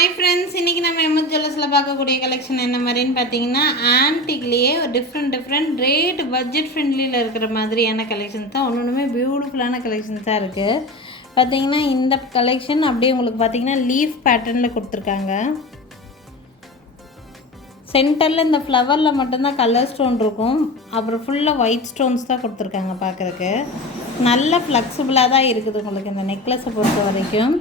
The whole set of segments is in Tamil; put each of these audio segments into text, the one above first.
ஹாய் ஃப்ரெண்ட்ஸ், இன்றைக்கி நம்ம எம்எஸ் ஜுவல்லர்ஸில் பார்க்கக்கூடிய கலெக்ஷன் என்ன மாதிரின்னு பார்த்தீங்கன்னா, ஆன்டிக்லேயே ஒரு டிஃப்ரெண்ட் ரேட் பட்ஜெட் ஃப்ரெண்ட்லியில் இருக்கிற மாதிரியான கலெக்ஷன்ஸ் தான். ஒன்றுமே பியூட்டிஃபுல்லான கலெக்ஷன்ஸாக இருக்குது. பார்த்தீங்கன்னா இந்த கலெக்ஷன் அப்படியே உங்களுக்கு பார்த்தீங்கன்னா லீஃப் பேட்டர்னில் கொடுத்துருக்காங்க. சென்டரில் இந்த ஃப்ளவரில் மட்டும்தான் கலர் ஸ்டோன் இருக்கும். அப்புறம் ஃபுல்லாக ஒயிட் ஸ்டோன்ஸ் தான் கொடுத்துருக்காங்க. பார்க்குறக்கு நல்ல ஃப்ளெக்சிபிளாக தான் இருக்குது உங்களுக்கு இந்த நெக்லஸை பொறுத்த வரைக்கும்.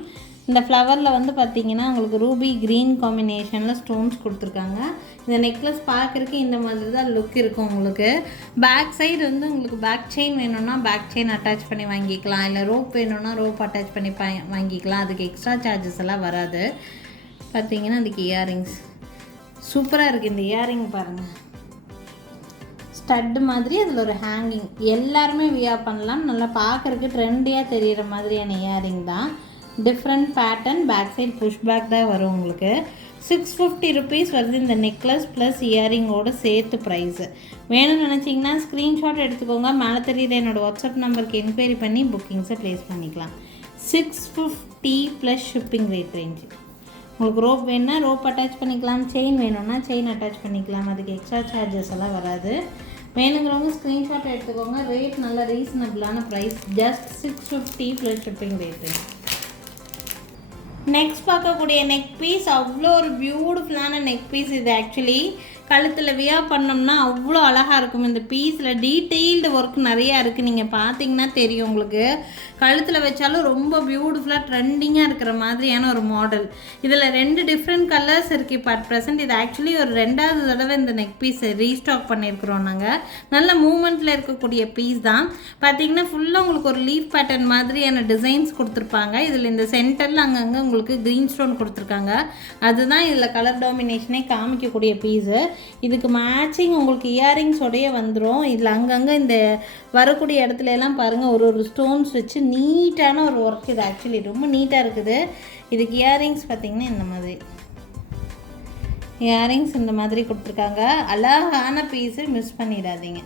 இந்த ஃப்ளவரில் வந்து பார்த்திங்கன்னா உங்களுக்கு ரூபி க்ரீன் காம்பினேஷனில் ஸ்டோன்ஸ் கொடுத்துருக்காங்க. இந்த நெக்லஸ் பார்க்குறக்கு இந்த மாதிரி தான் லுக் இருக்கும் உங்களுக்கு. பேக் சைடு வந்து உங்களுக்கு பேக் செயின் வேணும்னா பேக் செயின் அட்டாச் பண்ணி வாங்கிக்கலாம், இல்லை ரோப் வேணும்னா ரோப் அட்டாச் பண்ணி வாங்கிக்கலாம். அதுக்கு எக்ஸ்ட்ரா சார்ஜஸ் எல்லாம் வராது. பார்த்திங்கன்னா அதுக்கு இயரிங்ஸ் சூப்பராக இருக்குது. இந்த இயரிங் பாருங்கள், ஸ்டட்டு மாதிரி அதில் ஒரு ஹேங்கிங். எல்லாருமே வியர் பண்ணலாம். நல்லா பார்க்குறக்கு ட்ரெண்டியாக தெரிகிற மாதிரியான இயரிங் தான். Different pattern, back side push back தான் வரும் உங்களுக்கு. 650 ருபீஸ் வருது இந்த நெக்லஸ் ப்ளஸ் இயரிங்கோடு சேர்த்து ப்ரைஸு. வேணும்னு நினச்சிங்கன்னா ஸ்க்ரீன்ஷாட் எடுத்துக்கோங்க. மேலே தெரியுது என்னோடய வாட்ஸ்அப் நம்பருக்கு என்கொயரி பண்ணி புக்கிங்ஸை ப்ளேஸ் பண்ணிக்கலாம். 650 ப்ளஸ் ஷிப்பிங் ரேட் ரேஞ்சு. உங்களுக்கு ரோப் வேணுன்னா ரோப் அட்டாச் பண்ணிக்கலாம், செயின் வேணும்னா செயின் அட்டாச் பண்ணிக்கலாம். அதுக்கு எக்ஸ்ட்ரா சார்ஜஸ் எல்லாம் வராது. வேணுங்கிறவங்க ஸ்க்ரீன்ஷாட் எடுத்துக்கோங்க. ரேட் நல்ல ரீசனபிளான price, just 650 plus shipping rate range. Next பார்க்கக்கூடிய நெக் பீஸ் அவ்வளோ ஒரு பியூட்டிஃபுல்லான நெக் பீஸ். இது ஆக்சுவலி கழுத்தில் வியர் பண்ணோம்னா அவ்வளோ அழகாக இருக்கும். இந்த பீஸில் டீட்டெயில்டு ஒர்க் நிறையா இருக்குது. நீங்கள் பார்த்தீங்கன்னா தெரியும் உங்களுக்கு. கழுத்தில் வச்சாலும் ரொம்ப பியூட்டிஃபுல்லாக ட்ரெண்டிங்காக இருக்கிற மாதிரியான ஒரு மாடல். இதில் 2 டிஃப்ரெண்ட் கலர்ஸ் இருக்குது இப்போ அட் ப்ரெசென்ட். இது ஆக்சுவலி ஒரு 2வது தடவை இந்த நெக் பீஸ் ரீஸ்டாக் பண்ணியிருக்கிறோம் நாங்கள். நல்ல மூமெண்ட்டில் இருக்கக்கூடிய பீஸ் தான். பார்த்தீங்கன்னா ஃபுல்லாக உங்களுக்கு ஒரு லீஃப் பேட்டர்ன் மாதிரியான டிசைன்ஸ் கொடுத்துருப்பாங்க. இதில் இந்த சென்டரில் அங்கங்கே உங்களுக்கு க்ரீன் ஸ்டோன் கொடுத்துருக்காங்க. அதுதான் இதில் கலர் டாமினேஷனே காமிக்கக்கூடிய பீஸு. இதுக்கு மேட்சிங் உங்களுக்கு இயரிங்ஸோடைய வந்துடும். இதில் அங்கங்கே இந்த வரக்கூடிய இடத்துல எல்லாம் பாருங்கள் ஒரு ஸ்டோன்ஸ் வச்சு நீட்டான ஒரு ஒர்க். இது ஆக்சுவலி ரொம்ப நீட்டாக இருக்குது. இதுக்கு இயரிங்ஸ் பார்த்திங்கன்னா இந்த மாதிரி இயரிங்ஸ் இந்த மாதிரி கொடுத்துருக்காங்க. அழகான பீஸு, மிஸ் பண்ணிடாதீங்க.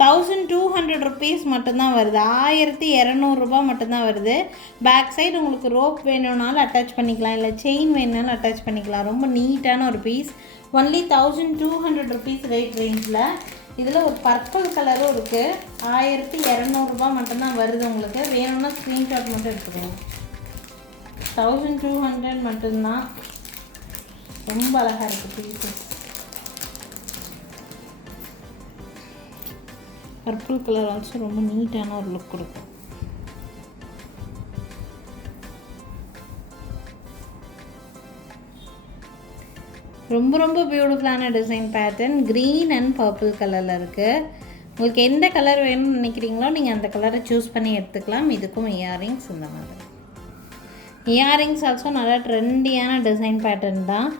1200 ருபீஸ் மட்டும்தான் வருது. 1200 ரூபா மட்டும்தான் வருது. பேக் சைடு உங்களுக்கு ரோப் வேணும்னாலும் அட்டாச் பண்ணிக்கலாம், இல்லை செயின் வேணுனாலும் அட்டாச் பண்ணிக்கலாம். ரொம்ப நீட்டான ஒரு பீஸ். ஒன்லி 1200 ருபீஸ் ரேட் ரேஞ்சில். இதில் ஒரு பர்பிள் கலரும் இருக்குது. 1200 ரூபா மட்டும்தான் வருது உங்களுக்கு. வேணும்னா ஸ்க்ரீன்ஷாட் மட்டும் எடுத்துக்கோங்க. 1200 மட்டும்தான். ரொம்ப அழகாக இருக்குது பீஸஸ். பர்பிள் கலர் ஆல்சோ ரொம்ப நீட்டான ஒரு லுக் கொடுக்கும். ரொம்ப பியூட்டிஃபுல்லான design pattern. Green and purple கலரில் இருக்குது. உங்களுக்கு எந்த கலர் வேணும்னு நினைக்கிறீங்களோ நீங்கள் அந்த கலரை சூஸ் பண்ணி எடுத்துக்கலாம். இதுக்கும் இயரிங்ஸ் இந்த மாதிரி. இயரிங்ஸ் ஆல்சோ நல்லா ட்ரெண்டியான டிசைன் பேட்டர்ன் தான்.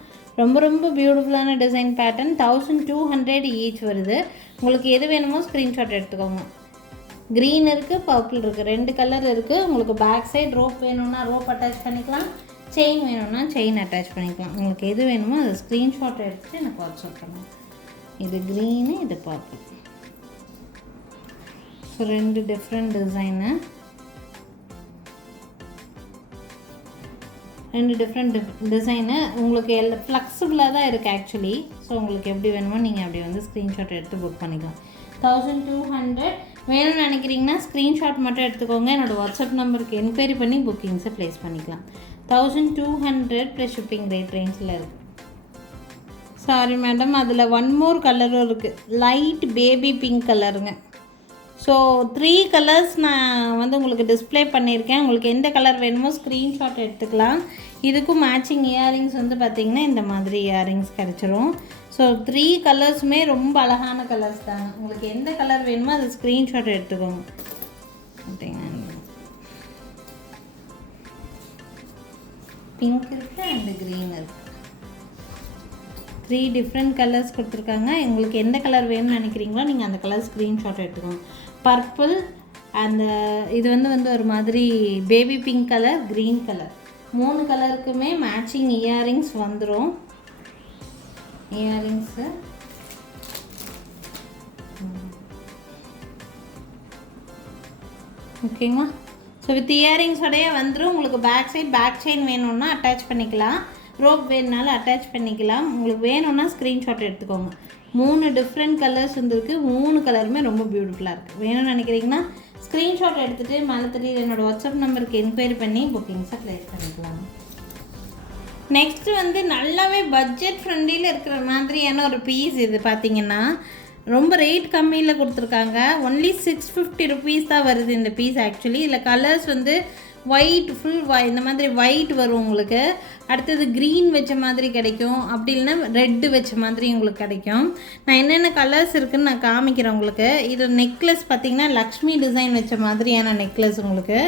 ரொம்ப பியூட்டிஃபுல்லான டிசைன் பேட்டர்ன். 1200 ஈச் வருது. உங்களுக்கு எது வேணுமோ ஸ்க்ரீன்ஷாட் எடுத்துக்கோங்க. க்ரீன் இருக்குது, பர்பிள் இருக்குது, 2 கலர் இருக்குது. உங்களுக்கு பேக் சைடு ரோப் வேணும்னா ரோப் அட்டாச் பண்ணிக்கலாம், செயின் வேணும்னா செயின் அட்டாச் பண்ணிக்கலாம். உங்களுக்கு எது வேணுமோ அதை ஸ்க்ரீன்ஷாட் எடுத்துகிட்டு எனக்கு வாட்ஸ்அப் பண்ணுங்கள். இது க்ரீனு, இது purple. So 2 different design, 2 different design. உங்களுக்கு எல்லாம் ஃப்ளெக்சிபிளாக தான் இருக்குது ஆக்சுவலி. ஸோ உங்களுக்கு எப்படி வேணுமோ நீங்கள் அப்படி வந்து ஸ்க்ரீன்ஷாட் எடுத்து புக் பண்ணிக்கலாம். 1200 வேணும்னு நினைக்கிறீங்கன்னா ஸ்க்ரீன்ஷாட் மட்டும் எடுத்துக்கோங்க. என்னோடய வாட்ஸ்அப் நம்பருக்கு என்கொயரி பண்ணி புக்கிங்ஸை ப்ளேஸ் பண்ணிக்கலாம். 1200 ப்ளஸ் ஷிப்பிங் ரேட் ரேஞ்சில் இருக்குது. சாரி மேடம், அதில் 1 மோர் கலரும் இருக்குது. லைட் பேபி பிங்க் கலருங்க. ஸோ 3 கலர்ஸ் நான் வந்து உங்களுக்கு டிஸ்பிளே பண்ணியிருக்கேன். உங்களுக்கு எந்த கலர் வேணுமோ ஸ்க்ரீன்ஷாட் எடுத்துக்கலாம். இதுக்கும் மேட்சிங் இயரிங்ஸ் வந்து பார்த்திங்கன்னா இந்த மாதிரி இயரிங்ஸ் கிடச்சிரும். ஸோ 3 கலர்ஸுமே ரொம்ப அழகான கலர்ஸ் தாங்க. உங்களுக்கு எந்த கலர் வேணுமோ அதை ஸ்க்ரீன்ஷாட் எடுத்துக்கோங்க. பார்த்தீங்கன்னா பிங்க் இருக்குது அண்டு க்ரீன் இருக்குது. 3 டிஃப்ரெண்ட் கலர்ஸ் கொடுத்துருக்காங்க. உங்களுக்கு எந்த கலர் வேணும்னு நினைக்கிறீங்களோ நீங்கள் அந்த கலர் ஸ்க்ரீன்ஷாட் எடுத்துக்கோங்க. பர்பிள் அந்த இது வந்து ஒரு மாதிரி baby pink colour, green colour, 3 கலருக்குமே மேட்சிங் இயரிங்ஸ் வந்துடும். இயரிங்ஸு ஓகேங்களா. ஸோ வித் இயரிங்ஸோடையே வந்துடும். உங்களுக்கு பேக் செயின் வேணும்னா அட்டாச் பண்ணிக்கலாம். ரோப் வேணுனாலும் அட்டாச் பண்ணிக்கலாம். உங்களுக்கு வேணும்னா ஸ்க்ரீன்ஷாட் எடுத்துக்கோங்க. 3 டிஃப்ரெண்ட் கலர்ஸ் வந்துருக்கு. 3 கலருமே ரொம்ப பியூட்டிஃபுல்லாக இருக்குது. வேணும்னு நினைக்கிறீங்கன்னா ஸ்க்ரீன்ஷாட் எடுத்துகிட்டு மேலே தெரியுது என்னோடய வாட்ஸ்அப் நம்பருக்கு என்கொயரி பண்ணி புக்கிங்ஸை ப்ளேஸ் பண்ணிக்கலாம். நெக்ஸ்ட்டு வந்து நல்லாவே பட்ஜெட் ஃப்ரெண்ட்லியில் இருக்கிற மாதிரியான ஒரு பீஸ். இது பார்த்திங்கன்னா ரொம்ப ரேட் கம்மியில் கொடுத்துருக்காங்க. ஒன்லி 650 ருபீஸ் தான் வருது இந்த பீஸ். ஆக்சுவலி இதில் கலர்ஸ் வந்து ஒயிட், ஃபுல் இந்த மாதிரி ஒயிட் வரும் உங்களுக்கு. அடுத்தது க்ரீன் வச்ச மாதிரி கிடைக்கும், அப்படி இல்லைன்னா ரெட்டு வச்ச மாதிரி உங்களுக்கு கிடைக்கும். நான் என்னென்ன கலர்ஸ் இருக்குதுன்னு நான் காமிக்கிறேன் உங்களுக்கு. இது நெக்லஸ் பார்த்திங்கன்னா லக்ஷ்மி டிசைன் வச்ச மாதிரியான நெக்லஸ். உங்களுக்கு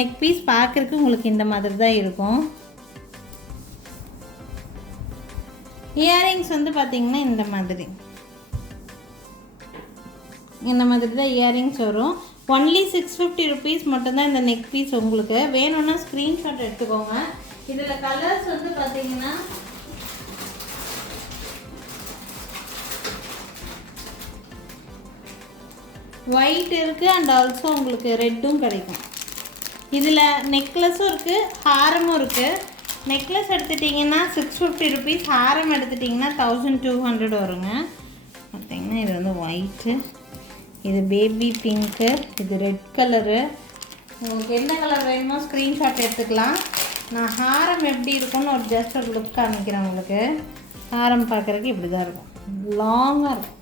நெக் பீஸ் பார்க்குறதுக்கு உங்களுக்கு இந்த மாதிரி தான் இருக்கும். இயரிங்ஸ் வந்து பார்த்திங்கன்னா இந்த மாதிரி தான் இயரிங்ஸ் வரும். ஒன்லி 650 ருபீஸ் மட்டும்தான் இந்த நெக் பீஸ். உங்களுக்கு வேணும்னா ஸ்க்ரீன்ஷாட் எடுத்துக்கோங்க. இதில் கலர்ஸ் வந்து பார்த்தீங்கன்னா ஒயிட் இருக்குது அண்ட் ஆல்சோ உங்களுக்கு ரெட்டும் கிடைக்கும். இதில் நெக்லஸும் இருக்குது, ஹாரமும் இருக்குது. நெக்லஸ் எடுத்துட்டிங்கன்னா 650 ருபீஸ், ஹாரம் எடுத்துட்டிங்கன்னா 1200 வருங்க. பார்த்தீங்கன்னா இது வந்து ஒயிட்டு, இது பேபி பிங்க்கு, இது ரெட் கலரு. உங்களுக்கு என்ன கலர் வேணுமோ ஸ்க்ரீன்ஷாட் எடுத்துக்கலாம். நான் ஹாரம் எப்படி இருக்கும்னு ஒரு ஜஸ்ட் ஒரு லுக் காமிக்கிறேன் உங்களுக்கு. ஹாரம் பார்க்குறதுக்கு இப்படி தான் இருக்கும், லாங்காக இருக்கும்.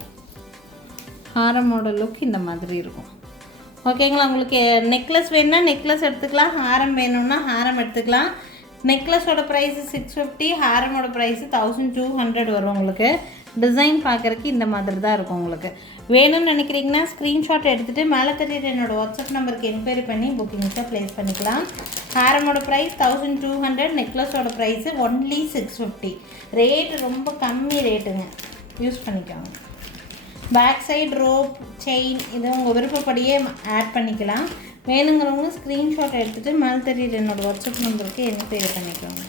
ஹாரமோட லுக் இந்த மாதிரி இருக்கும். ஓகேங்களா? உங்களுக்கு நெக்லஸ் வேணும்னா நெக்லஸ் எடுத்துக்கலாம், ஹாரம் வேணும்னா ஹாரம் எடுத்துக்கலாம். நெக்லஸோட ப்ரைஸு 650, ஹாரமோட ப்ரைஸு 1200 வரும். உங்களுக்கு டிசைன் பார்க்குறதுக்கு இந்த மாதிரி தான் இருக்கும். உங்களுக்கு வேணும்னு நினைக்கிறீங்கன்னா ஸ்க்ரீன்ஷாட் எடுத்துகிட்டு மேலே தெரியுற என்னோடய வாட்ஸ்அப் நம்பருக்கு என்கொயரி பண்ணி புக்கிங்ஸை ப்ளேஸ் பண்ணிக்கலாம். ஹாரமோட ப்ரைஸ் 1200, நெக்லஸோட ப்ரைஸு ஒன்லி 650. ரேட்டு ரொம்ப கம்மி ரேட்டுங்க, யூஸ் பண்ணிக்கோங்க. பேக் சைடு ரோப், செயின் இது உங்கள் விருப்பப்படியே ஆட் பண்ணிக்கலாம். வேணுங்கிறவங்க ஸ்க்ரீன்ஷாட் எடுத்துகிட்டு மேலே தெரியுற என்னோடய வாட்ஸ்அப் நம்பருக்கு என்கொயரி பண்ணிக்கோங்க.